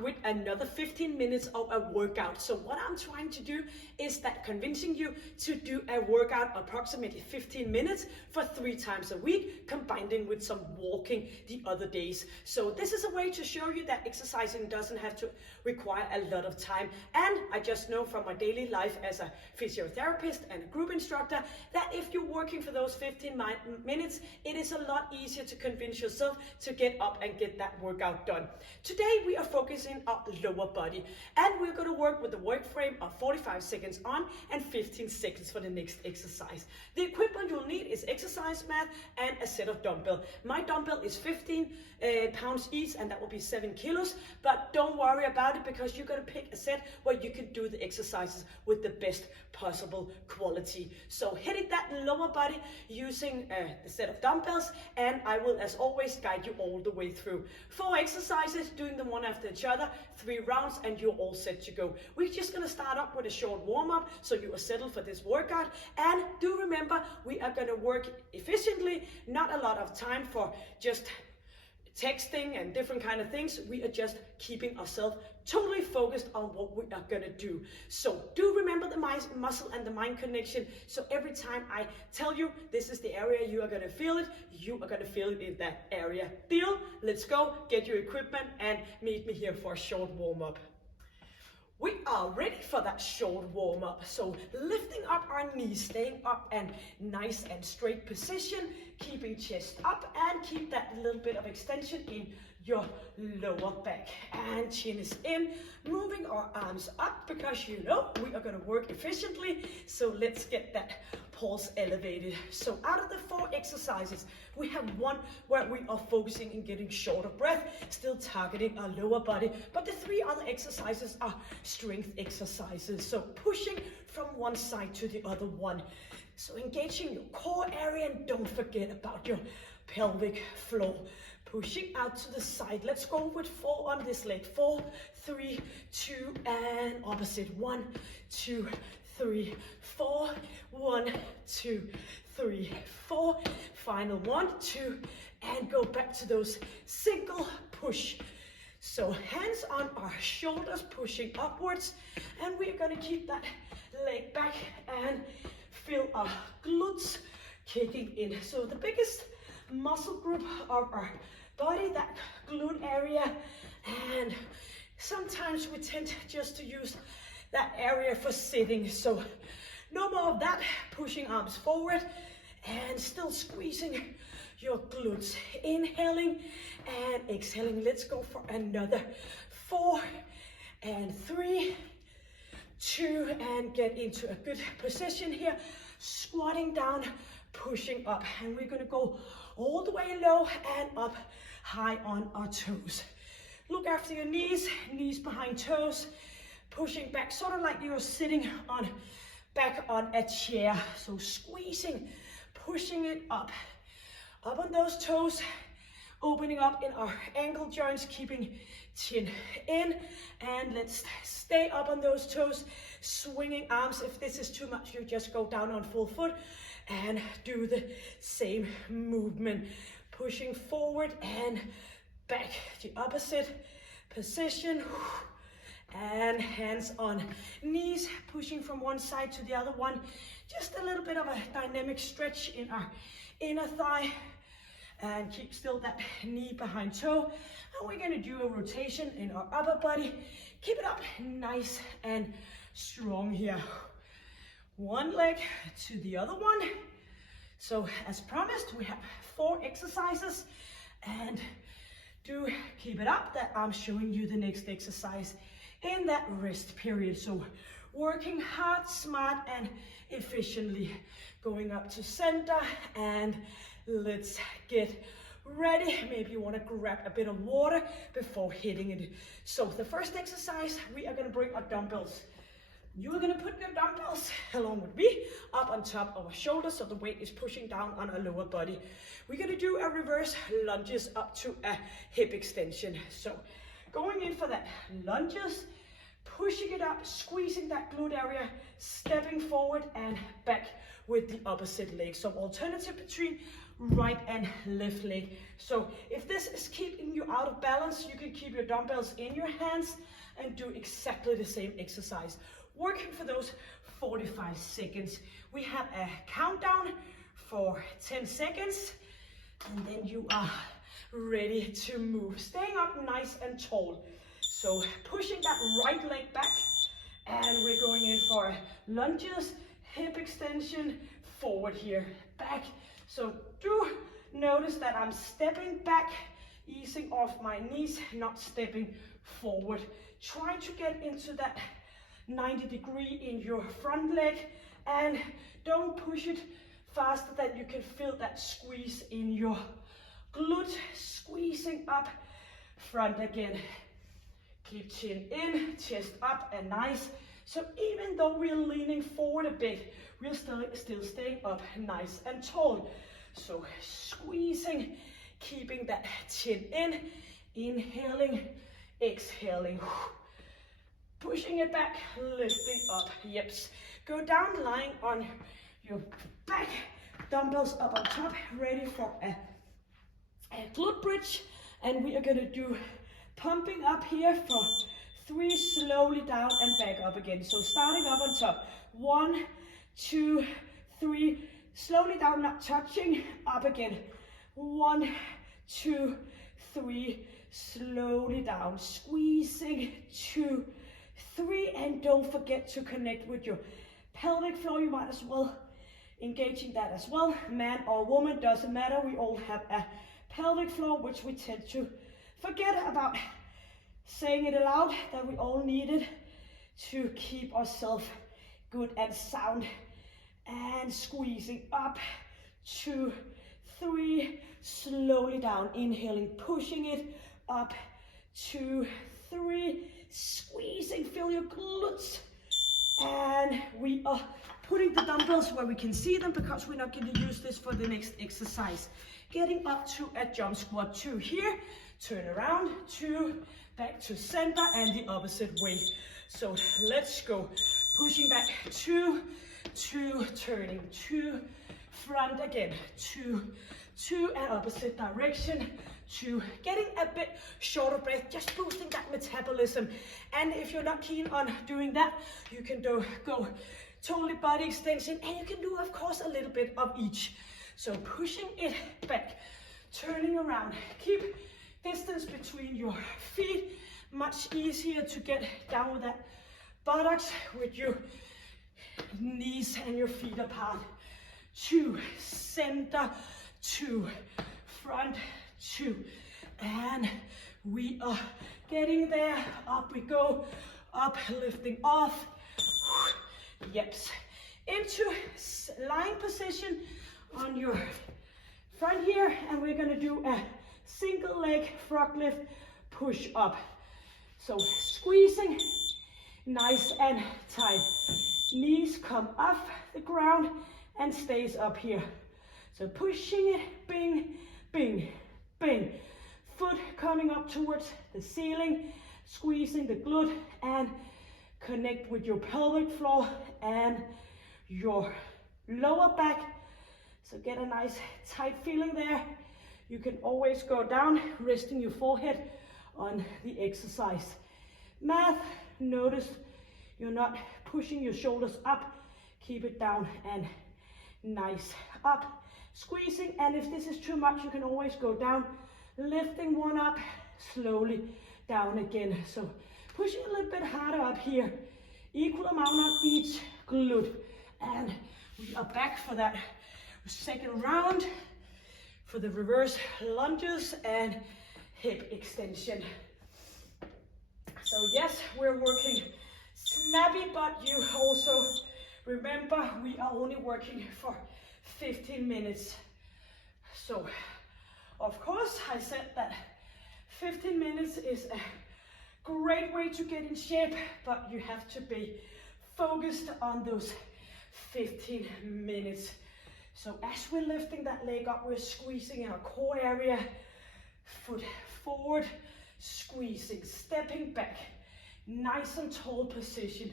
with another 15 minutes of a workout. So what I'm trying to do is that convincing you to do a workout approximately 15 minutes for 3 times a week, combining with some walking the other days. So this is a way to show you that exercising doesn't have to require a lot of time. And I just know from my daily life as a physiotherapist and a group instructor that if you're working for those 15 minutes, it is a lot easier to convince yourself to get up and get that workout done. Today we are focusing on lower body, and we're going to work with the work frame of 45 seconds on and 15 seconds for the next exercise. The equipment you'll need is exercise mat and a set of dumbbell. My dumbbell is 15 pounds each, and that will be 7 kilos, but don't worry about it because you're going to pick a set where you can do the exercises with the best possible quality. So hitting that lower body using the set of dumbbells, and I will as always guide you all the way through. 4 exercises, doing them one after each other, 3 rounds, and you're all set to go. We're just going to start up with a short warm-up so you are settled for this workout. And do remember, we are going to work efficiently, not a lot of time for just texting and different kind of things. We are just keeping ourselves totally focused on what we are going to do. So do remember the muscle and the mind connection. So every time I tell you this is the area you are going to feel it, you are going to feel it in that area. Deal? Let's go, get your equipment and meet me here for a short warm-up. We are ready for that short warm-up. So lifting up our knees, staying up and nice and straight position, keeping chest up and keep that little bit of extension in your lower back. And chin is in, moving our arms up because you know we are going to work efficiently. So let's get that pulse elevated. So out of the 4 exercises, we have one where we are focusing in getting short of breath, still targeting our lower body. But the 3 other exercises are strength exercises. So pushing from one side to the other one. So engaging your core area, and don't forget about your pelvic floor. Pushing out to the side. Let's go with 4 on this leg. 4, 3, 2, and opposite. 1, 2, 3, 4. 1, 2, 3, 4. Final 1, 2, and go back to those single push. So hands on our shoulders, pushing upwards, and we're going to keep that leg back and feel our glutes kicking in. So the biggest muscle group of our body, that glute area, and sometimes we tend just to use that area for sitting. So no more of that, pushing arms forward and still squeezing your glutes. Inhaling and exhaling. Let's go for another 4 and 3, 2, and get into a good position here. Squatting down, pushing up, and we're going to go all the way low and up high on our toes. Look after your knees, knees behind toes, pushing back, sort of like you're sitting on back on a chair. So squeezing, pushing it up on those toes, opening up in our ankle joints, keeping chin in, and let's stay up on those toes, swinging arms. If this is too much, you just go down on full foot and do the same movement, pushing forward and back, the opposite position, and hands on knees, pushing from one side to the other one. Just a little bit of a dynamic stretch in our inner thigh, and keep still that knee behind toe. And we're going to do a rotation in our upper body. Keep it up nice and strong here. One leg to the other one. So as promised, we have 4 exercises, and do keep it up that I'm showing you the next exercise in that rest period. So working hard, smart, and efficiently. Going up to center, and let's get ready. Maybe you want to grab a bit of water before hitting it. So the first exercise, we are going to bring our dumbbells. You are going to put your dumbbells along with me up on top of our shoulders, so the weight is pushing down on our lower body. We're going to do a reverse lunges up to a hip extension. So going in for that lunges, pushing it up, squeezing that glute area, stepping forward and back with the opposite leg. So alternative between right and left leg. So if this is keeping you out of balance, you can keep your dumbbells in your hands and do exactly the same exercise. Working for those 45 seconds. We have a countdown for 10 seconds, and then you are ready to move. Staying up nice and tall. So pushing that right leg back, and we're going in for lunges, hip extension, forward here, back. So do notice that I'm stepping back, easing off my knees, not stepping forward. Try to get into that 90-degree in your front leg, and don't push it faster that you can feel that squeeze in your glute, squeezing up, front again. Keep chin in, chest up, and nice. So even though we're leaning forward a bit, we're still staying up nice and tall. So squeezing, keeping that chin in, inhaling, exhaling. Pushing it back, lifting up, yips. Go down, lying on your back, dumbbells up on top, ready for a glute bridge. And we are gonna do pumping up here for 3, slowly down and back up again. So starting up on top, 1, 2, 3, slowly down, not touching, up again. 1, 2, 3, slowly down, squeezing, 2, 3, and don't forget to connect with your pelvic floor. You might as well engaging that as well. Man or woman, doesn't matter. We all have a pelvic floor, which we tend to forget about saying it aloud, that we all need it to keep ourselves good and sound. And squeezing up, 2, 3, slowly down, inhaling, pushing it up, 2, 3, squeezing, feel your glutes. And we are putting the dumbbells where we can see them, because we're not going to use this for the next exercise. Getting up to a jump squat, 2 here, turn around, 2, back to center, and the opposite way. So let's go. Pushing back, 2, 2, turning, 2, front again, 2, 2, and opposite direction, 2. Getting a bit shorter breath, just boosting that metabolism. And if you're not keen on doing that, you can go totally body extension, and you can do, of course, a little bit of each. So pushing it back, turning around, keep distance between your feet, much easier to get down with that buttocks with your knees and your feet apart. 2, center, 2, front, 2, and we are getting there. Up we go, up, lifting off. Yeps. Into lying position on your front here, and we're gonna do a single leg frog lift, push up. So squeezing, nice and tight. Knees come off the ground and stays up here. So pushing it, bing, bing, bing. Foot coming up towards the ceiling, squeezing the glute, and connect with your pelvic floor and your lower back. So get a nice tight feeling there. You can always go down, resting your forehead on the exercise mat. Notice you're not pushing your shoulders up. Keep it down and nice up. Squeezing, and if this is too much, you can always go down, lifting one up, slowly down again. So pushing a little bit harder up here. Equal amount on each glute. And we are back for that second round for the reverse lunges and hip extension. So yes, we're working snappy, but you also remember we are only working for 15 minutes. So of course I said that 15 minutes is a great way to get in shape, but you have to be focused on those 15 minutes. So as we're lifting that leg up, we're squeezing our core area, foot forward, squeezing, stepping back, nice and tall position.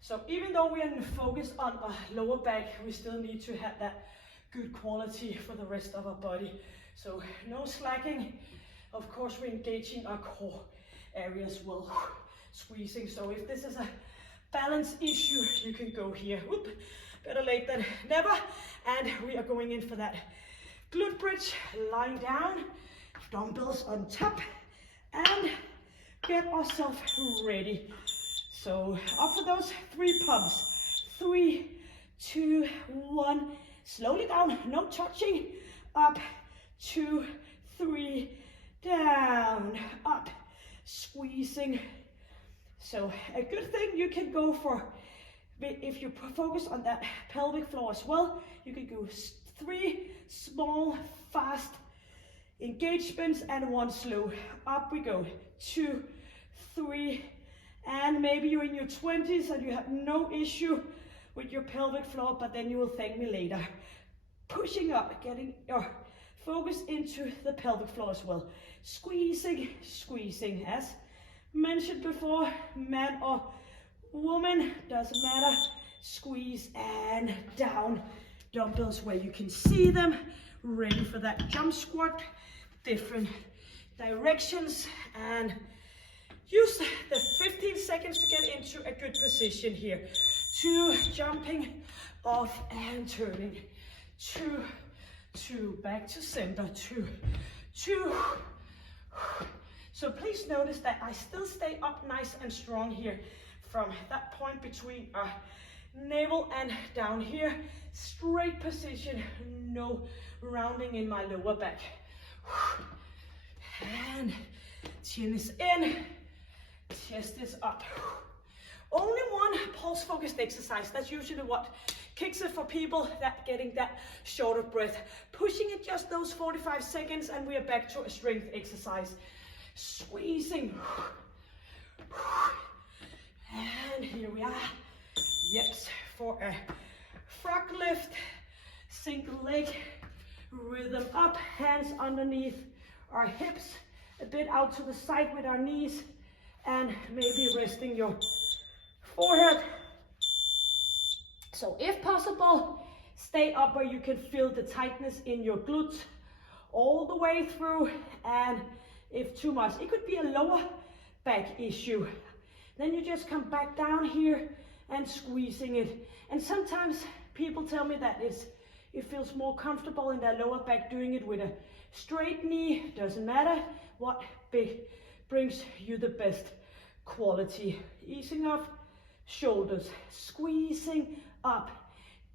So even though we are focused on our lower back, we still need to have that good quality for the rest of our body. So no slacking. Of course, we're engaging our core area as well, squeezing. So if this is a balance issue, you can go here. Whoop, better late than never. And we are going in for that glute bridge, lying down, dumbbells on top, and get ourselves ready. So up for those 3 pumps. 3, 2, 1. Slowly down, no touching. Up, 2, 3, down, up, squeezing. So a good thing you can go for, if you focus on that pelvic floor as well, you can go 3 small, fast engagements and 1 slow. Up we go, 2, 3, and maybe you're in your 20s and you have no issue with your pelvic floor, but then you will thank me later. Pushing up, getting your focus into the pelvic floor as well. Squeezing, squeezing. As mentioned before, man or woman, doesn't matter. Squeeze and down. Dumbbells where you can see them. Ready for that jump squat. Different directions, and use the 15 seconds to get into a good position here. 2, jumping off and turning. 2, 2, back to center. 2, 2. So please notice that I still stay up nice and strong here from that point between our navel and down here. Straight position, no rounding in my lower back. And chin is in, chest is up. Only 1 pulse focused exercise. That's usually what kicks it for people that getting that short of breath. Pushing it just those 45 seconds and we are back to a strength exercise. Squeezing. And here we are. Yes, for a frog lift. Single leg, rhythm up, hands underneath our hips, a bit out to the side with our knees, and maybe resting your forehead. So if possible, stay up where you can feel the tightness in your glutes all the way through, and if too much, it could be a lower back issue. Then you just come back down here and squeezing it. And sometimes people tell me that it feels more comfortable in their lower back doing it with a straight knee. Doesn't matter what brings you the best quality. Easing off shoulders, squeezing up,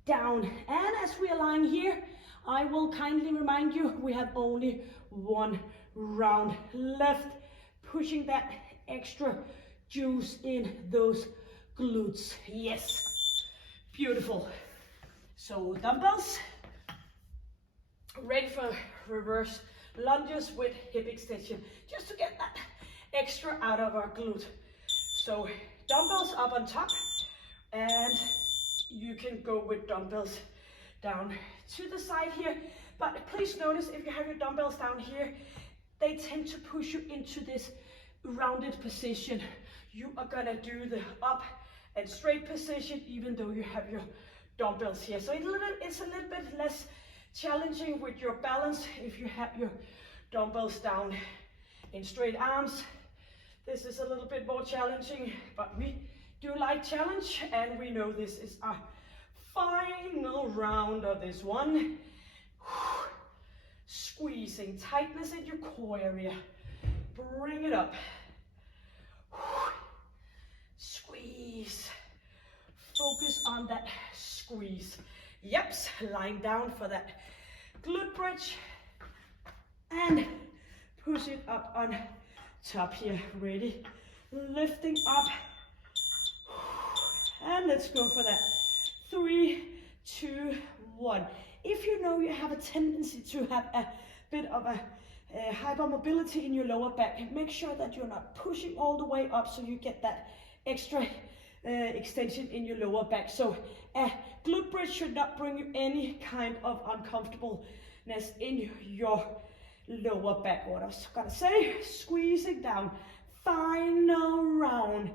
down. And as we are lying here, I will kindly remind you, we have only 1 round left, pushing that extra juice in those glutes. Yes, beautiful. So dumbbells, ready for reverse lunges with hip extension, just to get that extra out of our glute. So dumbbells up on top, and you can go with dumbbells down to the side here. But please notice, if you have your dumbbells down here, they tend to push you into this rounded position. You are gonna do the up and straight position even though you have your dumbbells here. So it's a little bit less challenging with your balance if you have your dumbbells down in straight arms. This is a little bit more challenging, but we do like challenge, and we know this is our final round of this one. Squeezing, tightness in your core area. Bring it up. Squeeze. Focus on that squeeze. Yep, lying down for that glute bridge. And push it up on top here. Ready? Lifting up. And let's go for that. 3, 2, 1. If you know you have a tendency to have a bit of a hypermobility in your lower back, make sure that you're not pushing all the way up so you get that extra extension in your lower back. So a glute bridge should not bring you any kind of uncomfortableness in your lower back. What I was gonna say, squeezing down. Final round.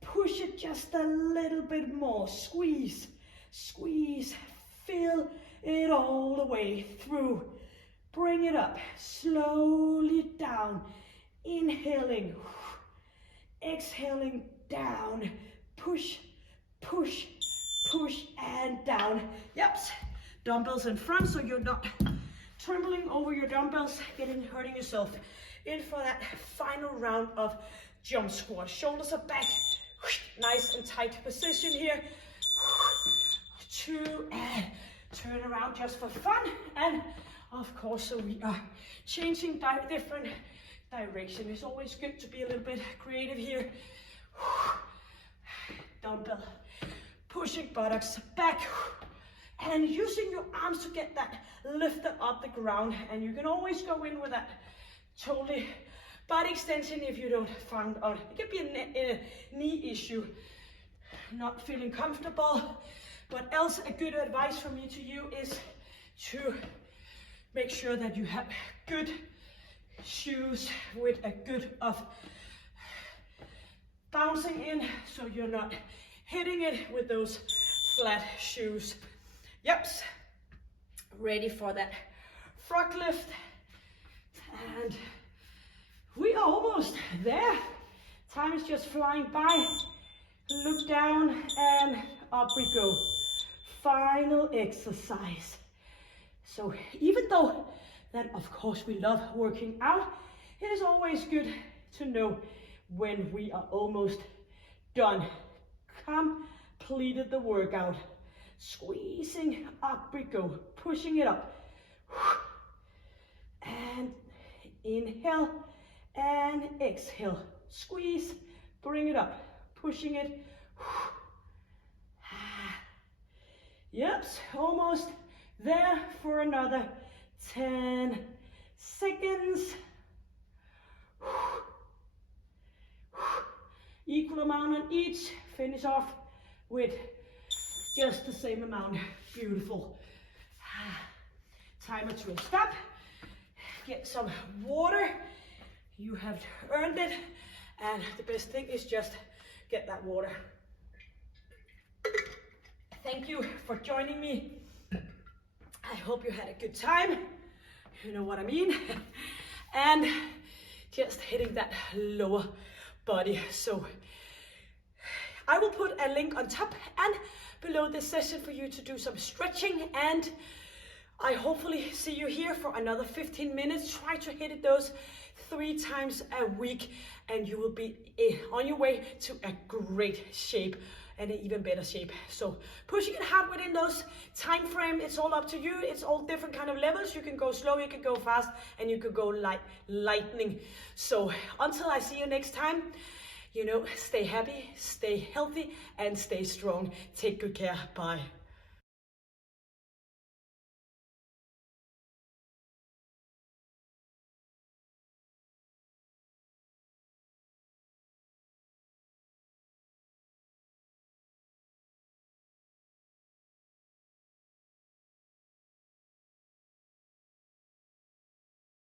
Push it just a little bit more. Squeeze, squeeze, feel it all the way through. Bring it up, slowly down. Inhaling, exhaling down. Push, push, push, and down. Yep, dumbbells in front so you're not trembling over your dumbbells, hurting yourself. In for that final round of jump squat. Shoulders are back, nice and tight position here. 2, and turn around just for fun. And of course, so we are changing different direction. It's always good to be a little bit creative here. Dumbbell, pushing buttocks back, and using your arms to get that lifted up the ground. And you can always go in with that totally body extension if you don't find out. It could be a knee issue, not feeling comfortable. What else, a good advice from me to you is to make sure that you have good shoes with a good of bouncing in, so you're not hitting it with those flat shoes. Yep, ready for that frog lift. And we are almost there. Time is just flying by. Look down and up we go. Final exercise. So even though that of course we love working out, it is always good to know when we are almost done. Completed the workout. Squeezing, up we go. Pushing it up. And inhale and exhale. Squeeze, bring it up. Pushing it. Yep, almost there for another 10 seconds. Equal amount on each. Finish off with just the same amount. Beautiful. Timer to stop. Get some water. You have earned it. And the best thing is just get that water. Thank you for joining me. I hope you had a good time. You know what I mean. And just hitting that lower body. So I will put a link on top and below this session for you to do some stretching, and I hopefully see you here for another 15 minutes. Try to hit it those 3 times a week and you will be on your way to a great shape and an even better shape. So pushing it hard within those time frame, it's all up to you. It's all different kind of levels. You can go slow, you can go fast, and you could go like lightning. So until I see you next time, you know, stay happy, stay healthy, and stay strong. Take good care. Bye.